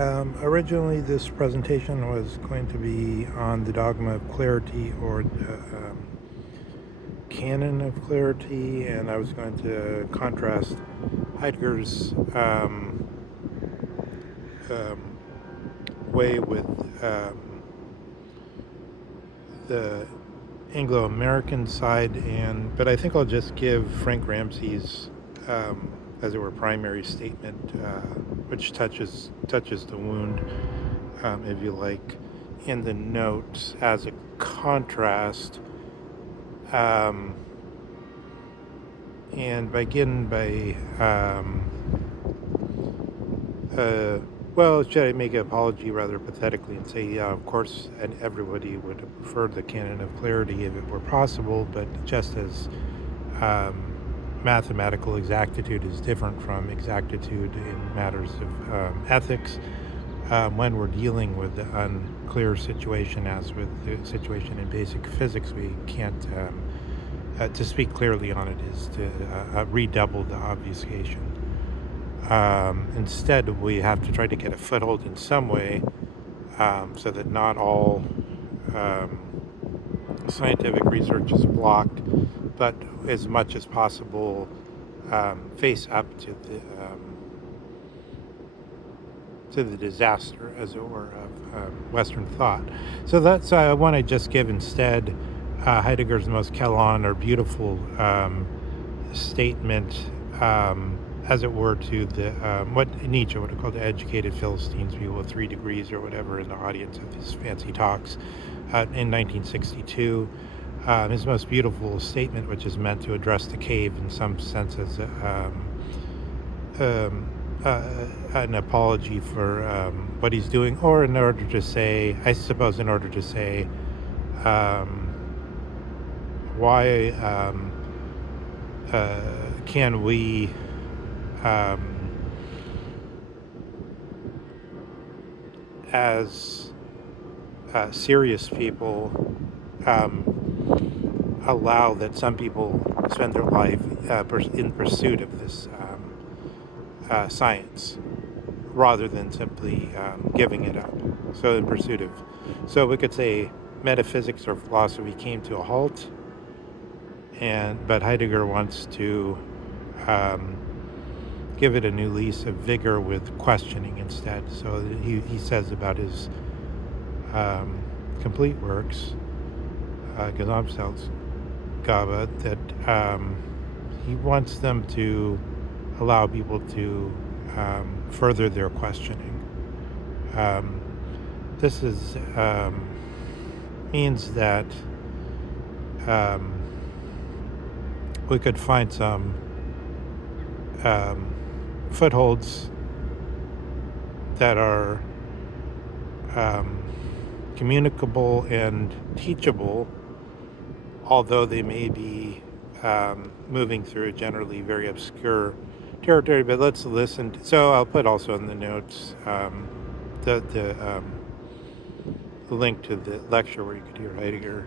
Originally, this presentation was going to be on the dogma of clarity or canon of clarity, and I was going to contrast Heidegger's way with the Anglo-American side, but I think I'll just give Fank Ramsey's, as it were, primary statement, which touches the wound, if you like, in the notes as a contrast, and begin by, well, should I make an apology rather pathetically and say, yeah, of course, and everybody would have preferred the canon of clarity if it were possible, but just as mathematical exactitude is different from exactitude in matters of ethics, when we're dealing with the unclear situation, as with the situation in basic physics, we can't, to speak clearly on it is to redouble the obfuscation. Instead, we have to try to get a foothold in some way, so that not all scientific research is blocked, but as much as possible face up to the disaster, as it were, of Western thought. So that's I want to just give instead Heidegger's most Kelon or beautiful statement, as it were, to the what Nietzsche would have called the educated Philistines, people with 3 degrees or whatever in the audience of these fancy talks in 1962. His most beautiful statement, which is meant to address the cave in some sense as an apology for what he's doing, or in order to say, I suppose, in order to say why can we as serious people allow that some people spend their life in pursuit of this science rather than simply giving it up. So in pursuit of, so we could say metaphysics or philosophy came to a halt, but Heidegger wants to give it a new lease of vigor with questioning instead. So he says about his complete works, Gesamtgabe, that he wants them to allow people to further their questioning. This is means that we could find some footholds that are communicable and teachable, although they may be moving through generally very obscure territory. But let's listen. So I'll put also in the notes the link to the lecture where you could hear Heidegger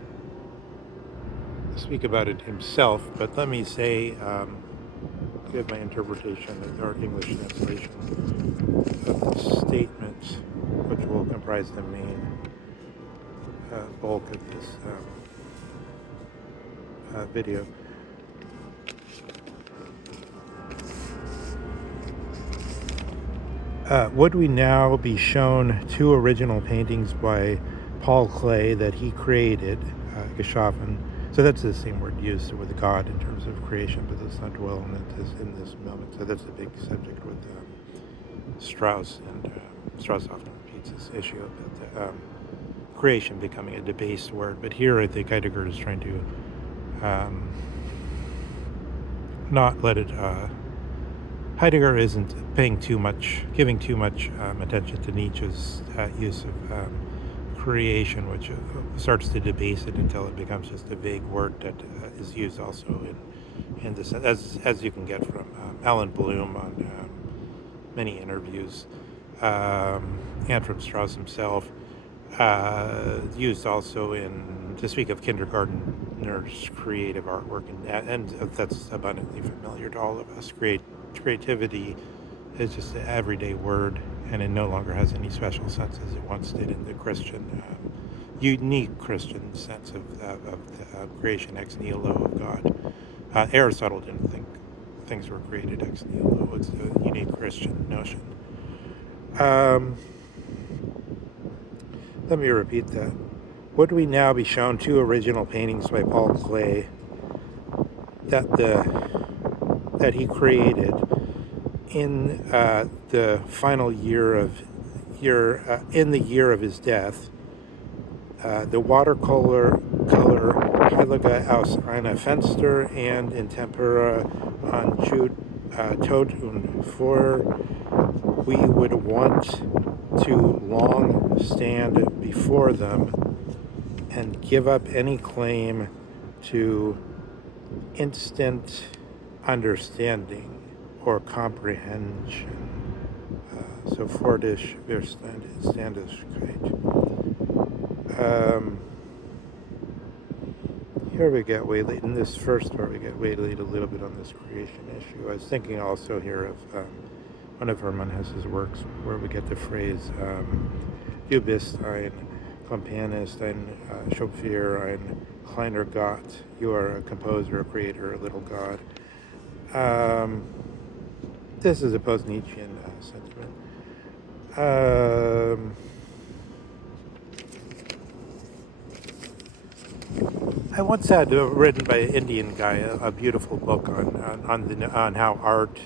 speak about it himself. But let me say, give my interpretation or English translation of the statement, which will comprise the main bulk of this video. Would we now be shown 2 original paintings by Paul Klee that he created, geschaffen? So that's the same word used with God in terms of creation, but let's not dwell on it in this moment. So that's a big subject with Strauss, and Strauss often repeats this issue about the creation becoming a debased word. But here I think Heidegger is trying to not let it... Heidegger isn't giving too much attention to Nietzsche's use of creation, which starts to debase it until it becomes just a vague word that is used also in this, as you can get from Alan Bloom on many interviews, and from Strauss himself, used also to speak of kindergartners' creative artwork, and that's abundantly familiar to all of us. Creativity is just an everyday word and it no longer has any special sense as it once did in the Christian, unique Christian sense of the creation ex nihilo of God. Aristotle didn't think things were created ex nihilo. It's a unique Christian notion. Let me repeat that. Would we now be shown two original paintings by Paul Klee that he created in the final year of the year of his death? The watercolor Heilige aus einer Fenster and in tempera an Tod und Feuer. We would want to long stand before them and give up any claim to instant understanding or comprehension. So Fordish Verstandigkeit. Here we get waylaid, in this first part we get waylaid a little bit on this creation issue. I was thinking also here of one of Hermann Hesse's works where we get the phrase Du bist ein Komponist, ein Schöpfer, ein kleiner Gott. You are a composer, a creator, a little god. This is a post-Nietzschean sentiment. I once had written by an Indian guy a beautiful book on how art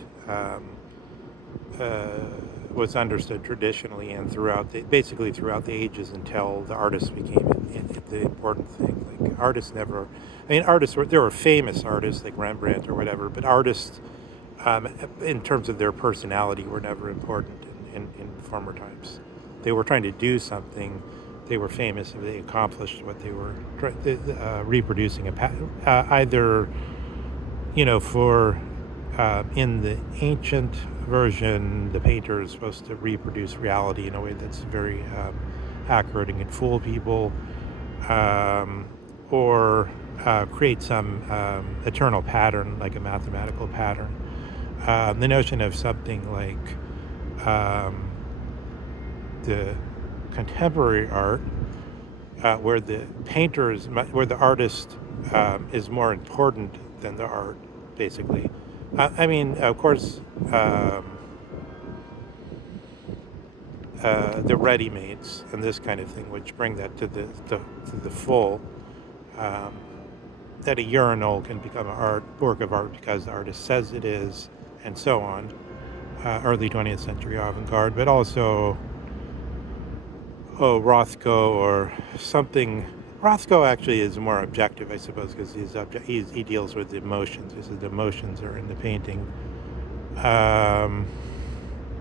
was understood traditionally and basically throughout the ages until the artists became the important thing. Like artists there were famous artists like Rembrandt or whatever, but artists in terms of their personality were never important in former times. They were trying to do something. They were famous if they accomplished what they were reproducing either, for in the ancient version, the painter is supposed to reproduce reality in a way that's very accurate and can fool people, or create some eternal pattern, like a mathematical pattern. The notion of something like the contemporary art, where the artist is more important than the art, basically. Of course, the ready-mades and this kind of thing, which bring that to the full. That a urinal can become a work of art because the artist says it is, and so on. Early 20th century avant-garde, but also Rothko or something. Rothko actually is more objective, I suppose, because he deals with the emotions. He says the emotions are in the painting.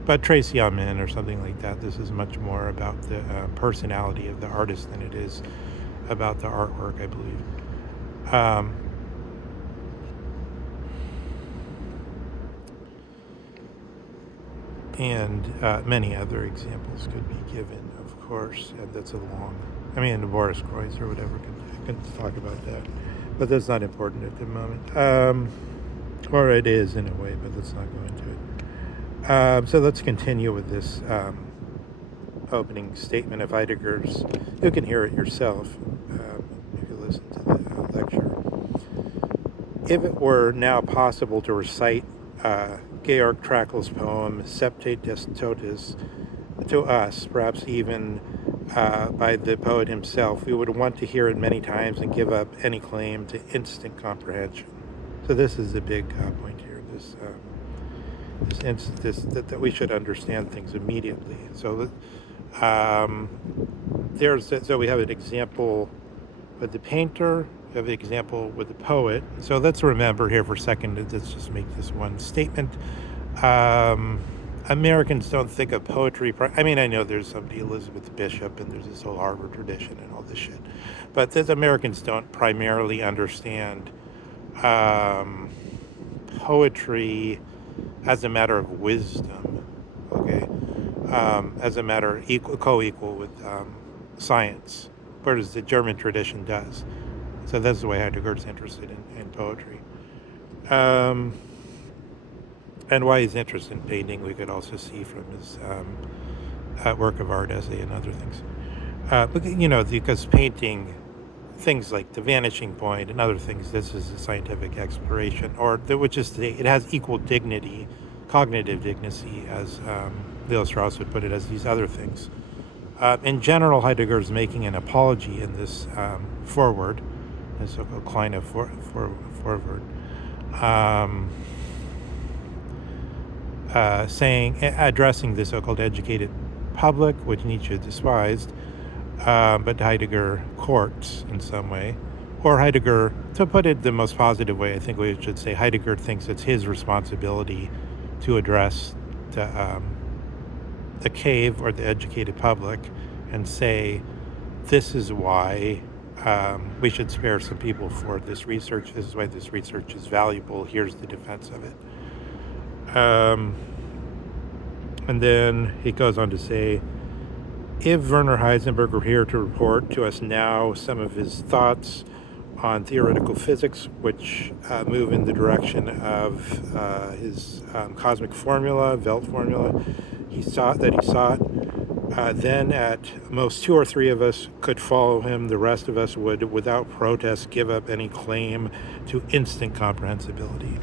But Tracy Amin or something like that, this is much more about the personality of the artist than it is about the artwork, I believe. And many other examples could be given, of course, and that's Boris Kreuz or whatever can talk about that, but that's not important at the moment, or it is in a way, but let's not go into it. So let's continue with this opening statement of Heidegger's. You can hear it yourself if you listen to the lecture. If it were now possible to recite Georg Trakhl's poem Septe des Todes to us, perhaps even by the poet himself, we would want to hear it many times and give up any claim to instant comprehension. So this is the big point here, that we should understand things immediately. So so we have an example with the painter, we have an example with the poet. So let's remember here for a second, let's just make this one statement. Americans don't think of poetry. I know there's somebody, Elizabeth Bishop, and there's this whole Harvard tradition and all this shit. But Americans don't primarily understand poetry as a matter of wisdom, okay? As a matter co-equal with science, whereas the German tradition does. So that's the way Heidegger's interested in poetry. and why he's interested in painting, we could also see from his work of art, essay, and other things. But because painting, things like the vanishing point and other things, this is a scientific exploration, which is it has equal dignity, cognitive dignity, as Strauss would put it, as these other things. In general, Heidegger is making an apology in this foreword, this so-called kleine foreword, addressing the so-called educated public, which Nietzsche despised, but Heidegger courts in some way. Or Heidegger, to put it the most positive way, I think we should say Heidegger thinks it's his responsibility to address the cave or the educated public and say, this is why we should spare some people for this research. This is why this research is valuable. Here's the defense of it. And then he goes on to say, if Werner Heisenberg were here to report to us now some of his thoughts on theoretical physics, which move in the direction of his cosmic formula, Welt formula, he sought, then at most 2 or 3 of us could follow him. The rest of us would, without protest, give up any claim to instant comprehensibility.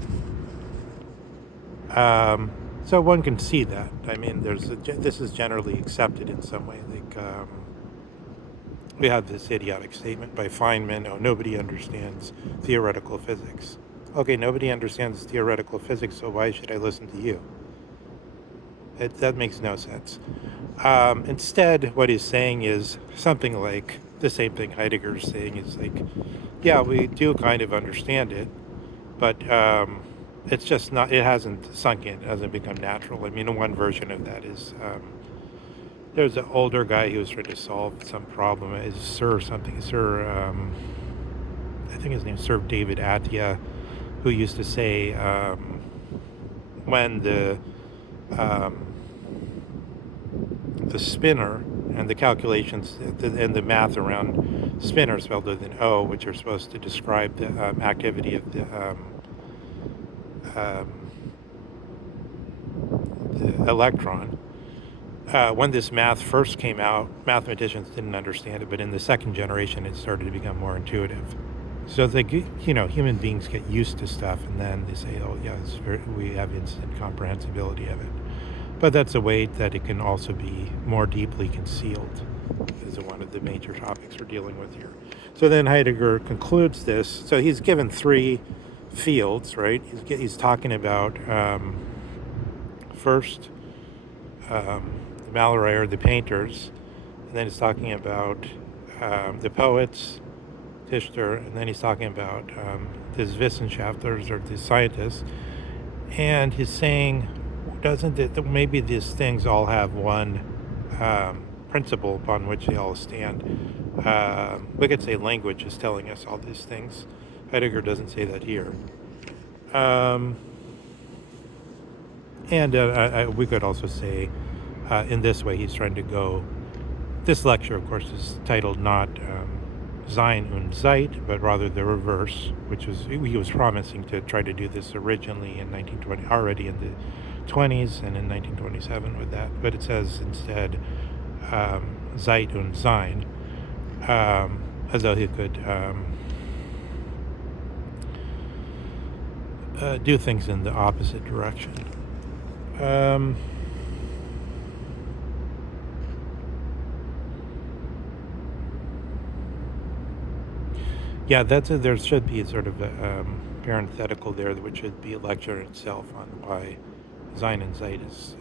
So one can see that. I mean, this is generally accepted in some way. Like we have this idiotic statement by Feynman: "Oh, nobody understands theoretical physics." Okay, nobody understands theoretical physics, so why should I listen to you? That makes no sense. Instead, what he's saying is something like the same thing Heidegger's saying is like, yeah, we do kind of understand it, but it's just not, it hasn't sunk in, it hasn't become natural. I mean, one version of that is there's an older guy who was trying to solve some problem. Is Sir something, I think his name's Sir David Attia, who used to say when the spinner and the calculations and the math around spinner spelled with an O, which are supposed to describe the activity of the electron. When this math first came out, mathematicians didn't understand it, but in the second generation, it started to become more intuitive. So human beings get used to stuff, and then they say, "Oh, yeah, we have instant comprehensibility of it." But that's a way that it can also be more deeply concealed, is one of the major topics we're dealing with here. So then Heidegger concludes this. So he's given 3 fields, right? He's talking about first the Malerei, the painters, and then he's talking about the poets, Dichter, and then he's talking about the Wissenschaftlers, or the scientists, and he's saying, doesn't it, maybe these things all have one principle upon which they all stand. We could say language is telling us all these things. Heidegger doesn't say that here. We could also say, in this way, he's trying to go. This lecture, of course, is titled not Sein und Zeit, but rather the reverse, which is, he was promising to try to do this originally in 1920, already in the 20s, and in 1927 with that. But it says instead Zeit und Sein, as though he could do things in the opposite direction. Yeah, there should be sort of a parenthetical there, which should be a lecture in itself on why Sein und Zeit is,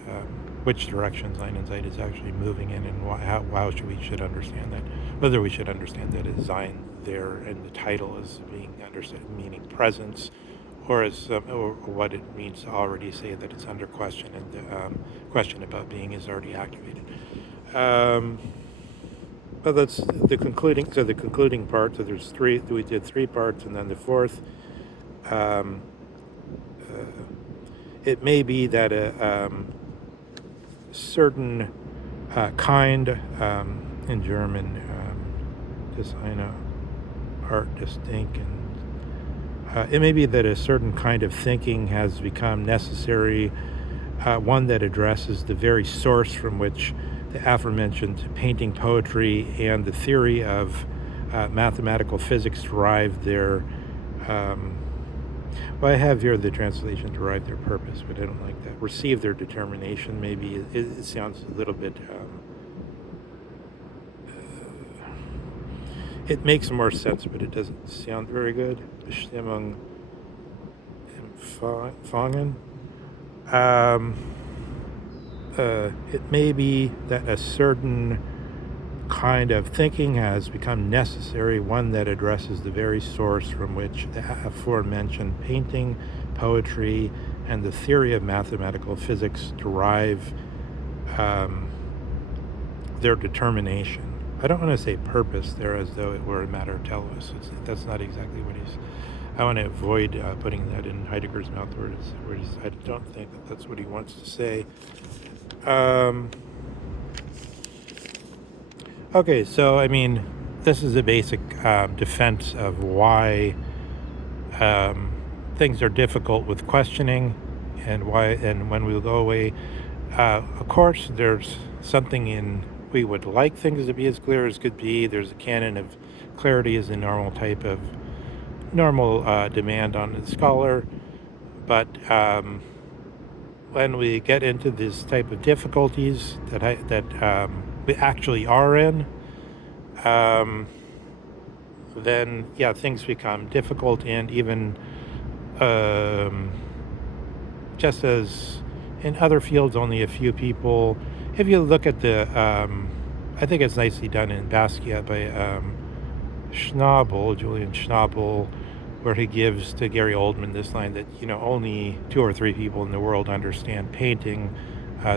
which direction Sein und Zeit is actually moving in, and how we should understand that. Whether we should understand that as Sein there in the title is being understood, meaning presence, or as or what it means to already say that it's under question, and the question about being is already activated. But that's the concluding. So the concluding part. So there's 3. We did 3 parts, and then the 4th. It may be that a certain kind, in German, Designer, Art des Denkens, It may be that a certain kind of thinking has become necessary, one that addresses the very source from which the aforementioned painting, poetry, and the theory of mathematical physics derive their. Well, I have here the translation derive their purpose, but I don't like that. Receive their determination. Maybe it sounds a little bit. It makes more sense, but it doesn't sound very good. Bestimmung empfangen. It may be that a certain kind of thinking has become necessary, one that addresses the very source from which the aforementioned painting, poetry, and the theory of mathematical physics derive their determination. I don't want to say purpose there as though it were a matter telos. That's not exactly what he's. I want to avoid putting that in Heidegger's mouth, where I don't think that that's what he wants to say. Okay, so I mean, this is a basic defense of why things are difficult with questioning, and when we go away. Of course, there's something in we would like things to be as clear as could be. There's a canon of clarity as a normal type of demand on the scholar, but when we get into this type of difficulties that we actually are in, then yeah, things become difficult, and even just as in other fields, only a few people. If you look at the, I think it's nicely done in Basquiat by Julian Schnabel, where he gives to Gary Oldman this line that, only 2 or 3 people in the world understand painting,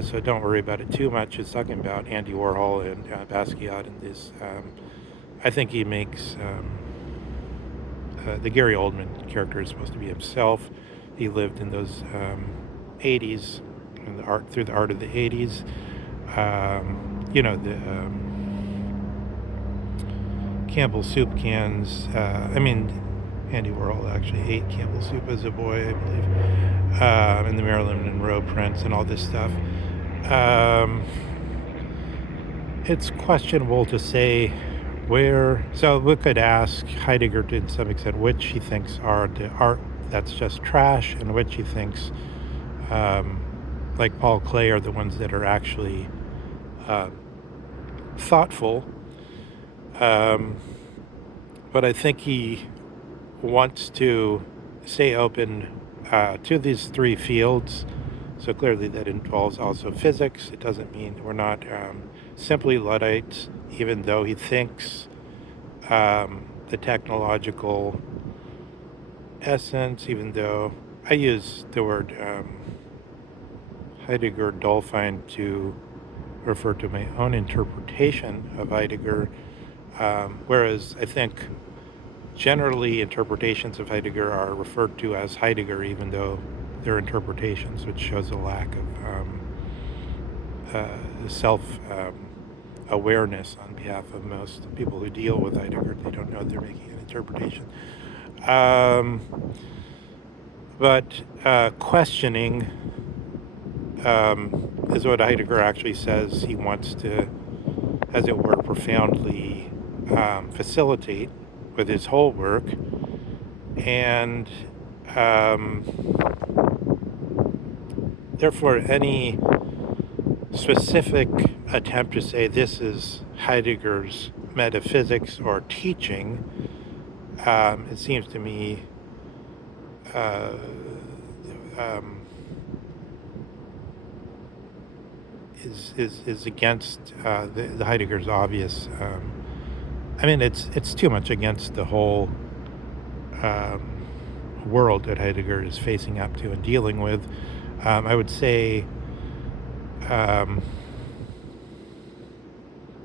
so don't worry about it too much. It's talking about Andy Warhol and Basquiat, and this, I think he makes, the Gary Oldman character is supposed to be himself. He lived in those 80s, through the art of the 80s. The Campbell soup cans. Andy Warhol actually ate Campbell soup as a boy, I believe, and the Marilyn Monroe prints and all this stuff. It's questionable to say where. So we could ask Heidegger to some extent which he thinks are the art that's just trash, and which he thinks, like Paul Klee, are the ones that are actually thoughtful. But I think he wants to stay open to these 3 fields. So clearly that involves also physics. It doesn't mean we're not simply Luddites, even though he thinks the technological essence, even though I use the word Heidegger Dolphin to refer to my own interpretation of Heidegger, whereas I think generally interpretations of Heidegger are referred to as Heidegger, even though they're interpretations, which shows a lack of self-awareness on behalf of most people who deal with Heidegger. They don't know they're making an interpretation. But questioning is what Heidegger actually says he wants to, as it were, profoundly facilitate with his whole work. And therefore, any specific attempt to say this is Heidegger's metaphysics or teaching, it seems to me is against the Heidegger's obvious. It's too much against the whole world that Heidegger is facing up to and dealing with. I would say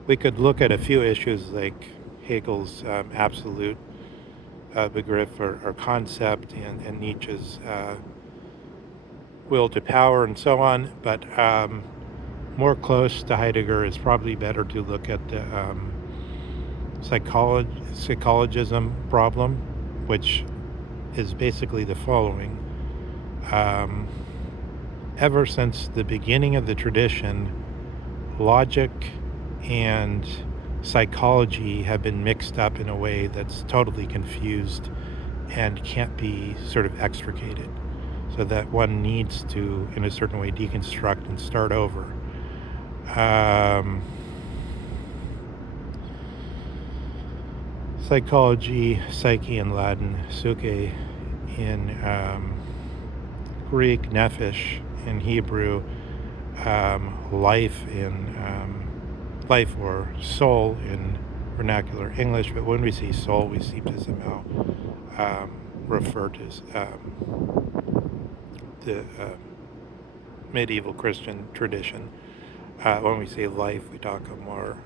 we could look at a few issues like Hegel's absolute begriff or concept, and Nietzsche's will to power and so on, but more close to Heidegger is probably better to look at the psychologism problem, which is basically the following. Um, Ever since the beginning of the tradition, logic and psychology have been mixed up in a way that's totally confused and can't be sort of extricated, so that one needs to, in a certain way, deconstruct and start over. Psychology, psyche in Latin, psyche in Greek, nephesh in Hebrew, life in life or soul in vernacular English. But when we say soul, we seem to somehow refer to the medieval Christian tradition. When we say life, we talk more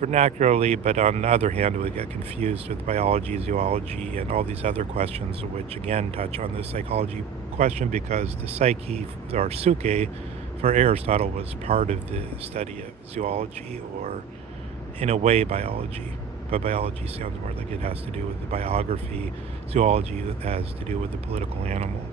vernacularly, but on the other hand, we get confused with biology, zoology, and all these other questions, which again touch on the psychology question, because the psyche, or psyche, for Aristotle was part of the study of zoology, or in a way biology. But biology sounds more like it has to do with the biography. Zoology has to do with the political animal.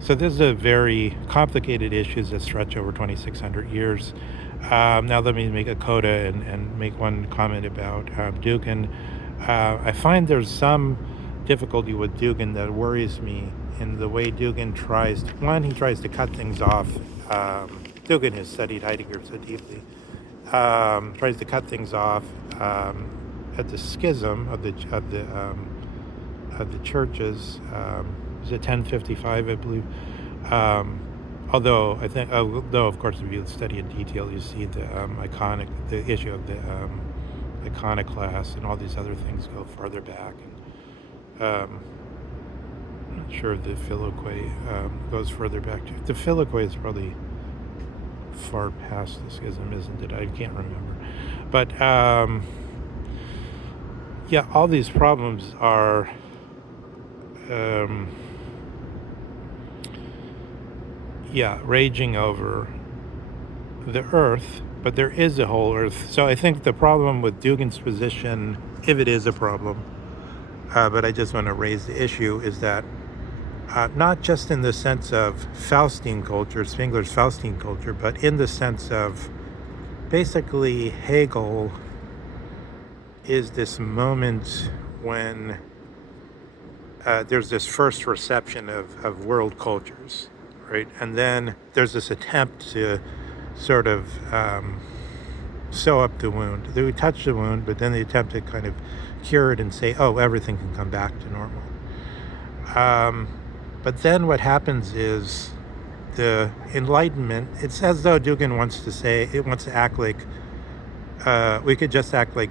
So this is a very complicated issues that stretch over 2,600 years. Now let me make a coda and make one comment about Dugin. I find there's some difficulty with Dugin that worries me in the way Dugin tries to, he tries to cut things off. Dugin has studied Heidegger so deeply. Tries to cut things off at the schism of the churches. Is it 1055, I believe? Although I think, though of course, if you study in detail, you see the the issue of the iconoclast and all these other things go farther back. And I'm not sure if the Philoquy goes further back. The Philoquy is probably far past the schism, isn't it? I can't remember. But yeah, all these problems are raging over the earth, but there is a whole earth. So I think the problem with Dugin's position, if it is a problem, but I just want to raise the issue, is that not just in the sense of Faustine culture, Spengler's Faustine culture, but in the sense of basically Hegel is this moment when there's this first reception of world cultures, right? And then there's this attempt to sort of sew up the wound. They would touch the wound, but then they attempt to kind of cure it and say, oh, everything can come back to normal. But then what happens is the Enlightenment, it's as though Dugin wants to act like, we could just act like,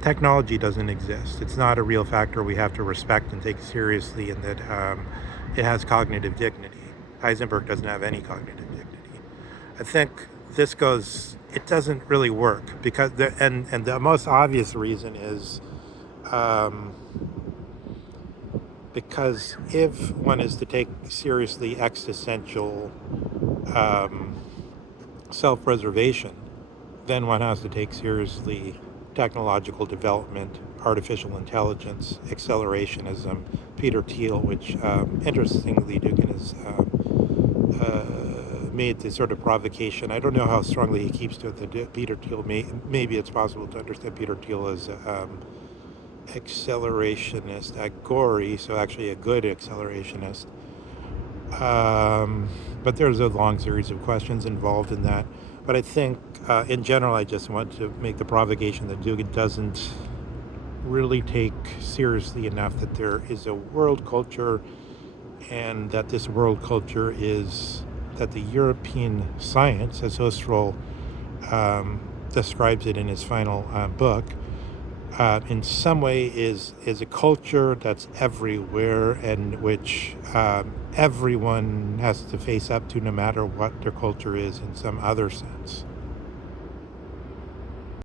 technology doesn't exist. It's not a real factor we have to respect and take seriously, and that it has cognitive dignity. Heisenberg doesn't have any cognitive dignity. I think it doesn't really work, because the most obvious reason is because if one is to take seriously existential self-preservation, then one has to take seriously technological development, artificial intelligence, accelerationism, Peter Thiel, which interestingly Dugin has made this sort of provocation. I don't know how strongly he keeps to it that Peter Thiel, maybe it's possible to understand Peter Thiel as accelerationist at Gorey, so actually a good accelerationist. But there's a long series of questions involved in that. But I think, in general, I just want to make the provocation that Dugin doesn't really take seriously enough that there is a world culture, and that this world culture is that the European science, as Husserl describes it in his final book, in some way is a culture that's everywhere, and which everyone has to face up to, no matter what their culture is in some other sense.